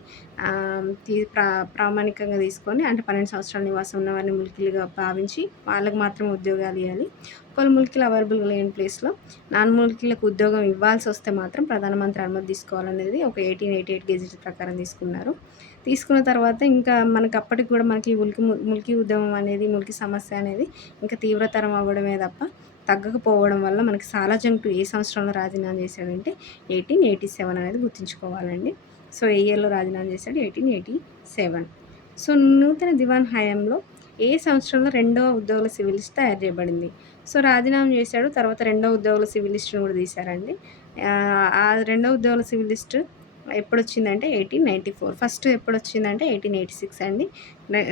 ప్రామాణికంగా తీసుకొని అంటే 12 సంవత్సరాల నివాసం ఉన్నవారిని ముల్కీలుగా భావించి వాళ్ళకి మాత్రమే ఉద్యోగాలు ఇవ్వాలి. ఒకవేళ ముల్కీలు అవైలబుల్‌గా లేని ప్లేస్‌లో నాన్ ముల్కీలకు ఉద్యోగం ఇవ్వాల్సి వస్తే మాత్రం ప్రధానమంత్రి అనుమతి తీసుకోవాలనేది ఒక 1888 గెజిట్ ప్రకారం తీసుకున్నారు. తీసుకున్న తర్వాత ఇంకా మనకు అప్పటికి కూడా మనకి ముల్కీ ఉద్యమం అనేది, ముల్కీ సమస్య అనేది ఇంకా తీవ్రతరం అవ్వడమే తప్ప తగ్గకపోవడం వల్ల మనకి సాలార్జంగ్ ఏ సంవత్సరంలో రాజీనామా చేశాడంటే 1887 అనేది గుర్తుంచుకోవాలండి. సో, ఏ ఇయర్‌లో రాజీనామా చేశాడు? 1887. సో, నూతన దివాన్ హయాంలో ఏ సంవత్సరంలో రెండవ ఉద్యోగుల సివిల్ లిస్ట్ తయారు చేయబడింది? సో, రాజీనామా చేశాడు. తర్వాత రెండో ఉద్యోగుల సివిల్ లిస్ట్‌ని కూడా తీశారండి. ఆ రెండో ఉద్యోగుల సివిల్ లిస్ట్ ఎప్పుడొచ్చిందంటే 1894. ఫస్ట్ ఎప్పుడొచ్చిందంటే 1886 అండి.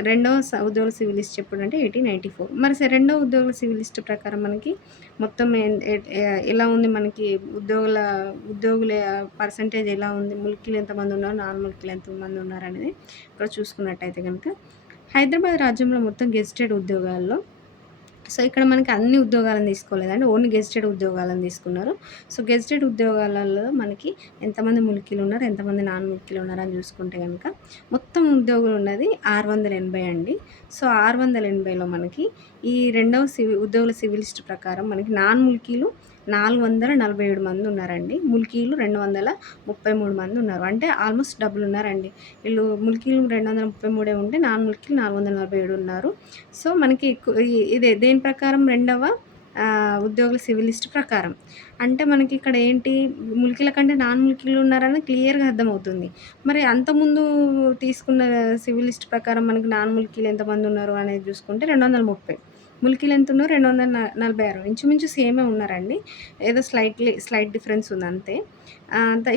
రెండవ ఉద్యోగుల సివిల్ లిస్ట్ ఎప్పుడంటే 1894. మరి రెండో ఉద్యోగుల సివిల్ లిస్ట్ ప్రకారం మనకి మొత్తం ఎలా ఉంది మనకి ఉద్యోగుల పర్సంటేజ్ ఎలా ఉంది? ముల్కీలు ఎంతమంది ఉన్నారు? నాన్ ముల్కీలు ఎంతమంది ఉన్నారనేది ఇక్కడ చూసుకున్నట్టయితే గనుక హైదరాబాద్ రాజ్యంలో మొత్తం గెజిటెడ్ ఉద్యోగాల్లో సో, ఇక్కడ మనకి అన్ని ఉద్యోగాలను తీసుకోలేదండి. ఓన్లీ గెజిటెడ్ ఉద్యోగాలను తీసుకున్నారు. సో, గెజిటెడ్ ఉద్యోగాలలో మనకి ఎంతమంది ముల్కీలు ఉన్నారు? ఎంతమంది నాన్ ముల్కీలు ఉన్నారని చూసుకుంటే గనక మొత్తం ఉద్యోగులు ఉన్నది 680 అండి. సో, 680లో మనకి ఈ రెండవ ఉద్యోగుల సివిల్ లిస్ట్ ప్రకారం మనకి నాన్ ముల్కీలు 447 మంది ఉన్నారండి. ముల్కీలు 233 మంది ఉన్నారు. అంటే ఆల్మోస్ట్ డబుల్ ఉన్నారండి. వీళ్ళు ముల్కీలు 233 ఉంటే నాన్ ముల్కీలు 447 ఉన్నారు. సో, మనకి ఇదే దేని ప్రకారం రెండవ ఉద్యోగుల సివిల్ లిస్ట్ ప్రకారం. అంటే మనకి ఇక్కడ ఏంటి ముల్కీల కంటే నాన్ ముల్కీలు ఉన్నారని క్లియర్‌గా అర్థమవుతుంది. మరి అంతకుముందు తీసుకున్న సివిల్ లిస్ట్ ప్రకారం మనకి నాన్ ముల్కీలు ఎంతమంది ఉన్నారు అనేది చూసుకుంటే 230. ముల్కీలు ఎంతున్నారు? 246. ఇంచుమించు సేమే ఉన్నారండి. ఏదో స్లైట్ డిఫరెన్స్ ఉంది అంతే.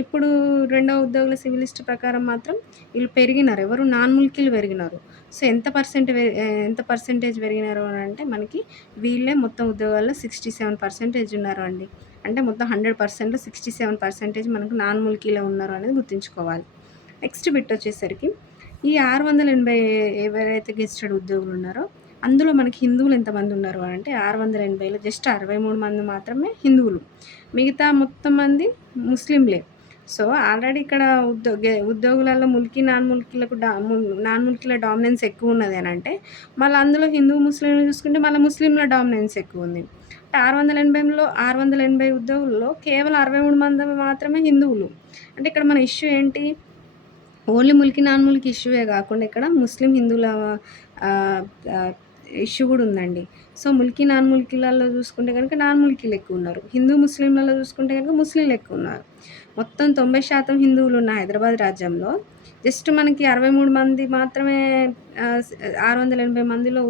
ఇప్పుడు రెండో ఉద్యోగుల సివిల్ లిస్ట్ ప్రకారం మాత్రం వీళ్ళు పెరిగినారు. ఎవరు? నాన్ ముల్కీలు పెరిగినారు. సో, ఎంత పర్సెంటేజ్ పెరిగినారు అనంటే మనకి వీళ్ళే మొత్తం ఉద్యోగాల్లో 67% ఉన్నారు అండి. అంటే మొత్తం 100%లో 67% మనకు నాన్ ముల్కీలే ఉన్నారు అనేది గుర్తుంచుకోవాలి. నెక్స్ట్ బిట్ వచ్చేసరికి ఈ 680 ఎవరైతే గెజిటెడ్ ఉద్యోగులు ఉన్నారో అందులో మనకి హిందువులు ఎంతమంది ఉన్నారు అంటే 680లో జస్ట్ 63 మంది మాత్రమే హిందువులు. మిగతా మొత్తం మంది ముస్లింలే. సో, ఆల్రెడీ ఇక్కడ ఉద్యోగులలో నాన్ ముల్కీలకు నాన్ ముల్కీల డామినెన్స్ ఎక్కువున్నది అనంటే, మళ్ళీ అందులో హిందూ, ముస్లింలు చూసుకుంటే మళ్ళీ ముస్లింల డామినెన్స్ ఎక్కువుంది. 680 ఉద్యోగుల్లో కేవలం 63 మంది మాత్రమే హిందువులు. అంటే ఇక్కడ మన ఇష్యూ ఏంటి? ఓన్లీ ముల్కీ, నాన్ ముల్కీ ఇష్యూయే కాకుండా ఇక్కడ ముస్లిం, హిందువుల ఇష్యూ కూడా ఉందండి. సో, ముల్కీ, నాన్ ముల్కీలలో చూసుకుంటే కనుక నాన్ ముల్కీలు ఎక్కువున్నారు. హిందూ, ముస్లింలలో చూసుకుంటే కనుక ముస్లింలు ఎక్కువున్నారు. మొత్తం 90% హిందువులు ఉన్న హైదరాబాద్ రాజ్యంలో జస్ట్ మనకి 63 మంది మాత్రమే 680 మందిలో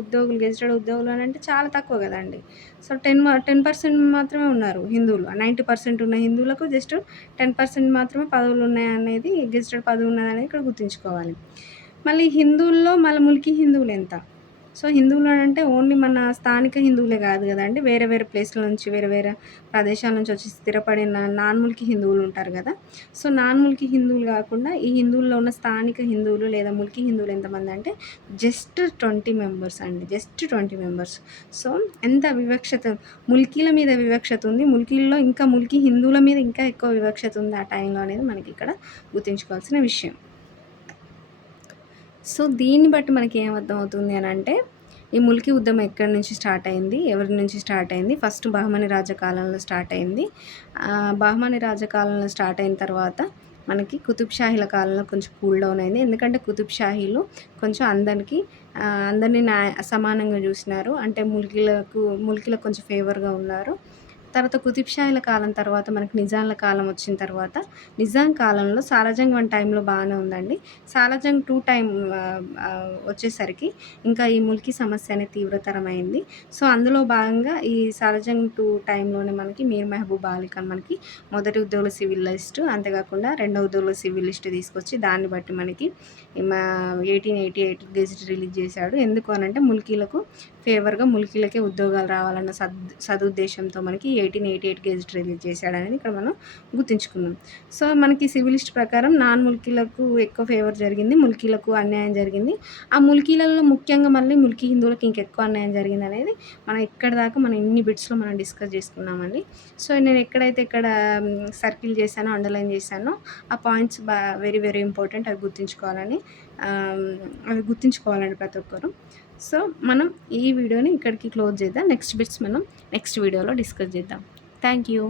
గెజిటెడ్ ఉద్యోగులు అనంటే చాలా తక్కువ కదండీ. సో, 10% మాత్రమే ఉన్నారు హిందువులు. 90% ఉన్న హిందువులకు జస్ట్ 10% మాత్రమే పదవులు ఉన్నాయనేది, గెజిటెడ్ పదవి ఉన్నదనేది ఇక్కడ గుర్తుంచుకోవాలి. మళ్ళీ హిందువుల్లో ముల్కీ హిందువులు ఎంత? సో, హిందువులు అంటే ఓన్లీ మన స్థానిక హిందువులే కాదు కదండీ. వేరే వేరే ప్లేస్‌ల నుంచి, వేరే వేరే ప్రదేశాల నుంచి వచ్చి స్థిరపడిన నాన్ ముల్కీ హిందువులు ఉంటారు కదా! సో, నాన్ ముల్కీ హిందువులు కాకుండా ఈ హిందువుల్లో ఉన్న స్థానిక హిందువులు లేదా ముల్కీ హిందువులు ఎంతమంది అంటే జస్ట్ 20 మెంబర్స్ అండి. Just 20 members. సో, ఎంత వివక్షత ముల్కీల మీద వివక్షత ఉంది. ముల్కీల్లో ఇంకా ముల్కీ హిందువుల మీద ఇంకా ఎక్కువ వివక్షత ఉంది ఆ టైంలో అనేది మనకి ఇక్కడ గుర్తుంచుకోవాల్సిన విషయం. సో, దీన్ని బట్టి మనకి ఏం అర్థమవుతుంది అనంటే, ఈ ముల్కీ ఉద్యమం ఎక్కడి నుంచి స్టార్ట్ అయింది? ఎవరి నుంచి స్టార్ట్ అయింది? ఫస్ట్ బహమనీ రాజకాలంలో స్టార్ట్ అయింది. బహమనీ రాజకాలంలో స్టార్ట్ అయిన తర్వాత మనకి కుతుబ్ షాహీల కాలంలో కొంచెం కూల్ డౌన్ అయింది. ఎందుకంటే కుతుబ్ షాహీలు కొంచెం అందరిని సమానంగా చూసినారు. అంటే ముల్కీలకు కొంచెం ఫేవర్‌గా ఉన్నారు. తర్వాత కుతుబ్ షాహీల కాలం తర్వాత మనకి నిజాంల కాలం వచ్చిన తర్వాత నిజాం కాలంలో సాలార్జంగ్ 1 టైంలో బాగానే ఉందండి. సాలార్జంగ్ 2 టైం వచ్చేసరికి ఇంకా ఈ ముల్కీ సమస్య అనేది తీవ్రతరమైంది. సో, అందులో భాగంగా ఈ సాలార్జంగ్ 2 టైంలోనే మనకి మీర్ మెహబూబ్ అలీ ఖాన్ మనకి మొదటి ఉద్యోగుల సివిల్ లిస్ట్, అంతేకాకుండా రెండో ఉద్యోగుల సివిల్ లిస్ట్ తీసుకొచ్చి దాన్ని బట్టి మనకి 1888 గెజిట్ రిలీజ్ చేశాడు. ఎందుకు అనంటే ముల్కీలకు ఫేవర్‌గా ముల్కీలకే ఉద్యోగాలు రావాలన్న సదుద్దేశంతో మనకి 1888 గెజిట్ రిలీజ్ చేశాడనేది ఇక్కడ మనం గుర్తుంచుకున్నాం. సో, మనకి సివిల్ లిస్ట్ ప్రకారం నాన్ ముల్కీలకు ఎక్కువ ఫేవర్ జరిగింది. ముల్కీలకు అన్యాయం జరిగింది. ఆ ముల్కీలలో ముఖ్యంగా మళ్ళీ ముల్కీ హిందువులకు ఇంకెక్కువ అన్యాయం జరిగిందనేది మనం ఇక్కడిదాకా మనం ఇన్ని బిట్స్‌లో మనం డిస్కస్ చేసుకున్నామండి. సో, నేను ఎక్కడైతే సర్కిల్ చేశానో, అండర్‌లైన్ చేశానో ఆ పాయింట్స్ వెరీ వెరీ ఇంపార్టెంట్. అవి గుర్తుంచుకోవాలండి ప్రతి ఒక్కరు. సో మనం ఈ వీడియోని ఇక్కడికి క్లోజ్ చేద్దాం. నెక్స్ట్ బిట్స్ మనం నెక్స్ట్ వీడియోలో డిస్కస్ చేద్దాం. Thank you.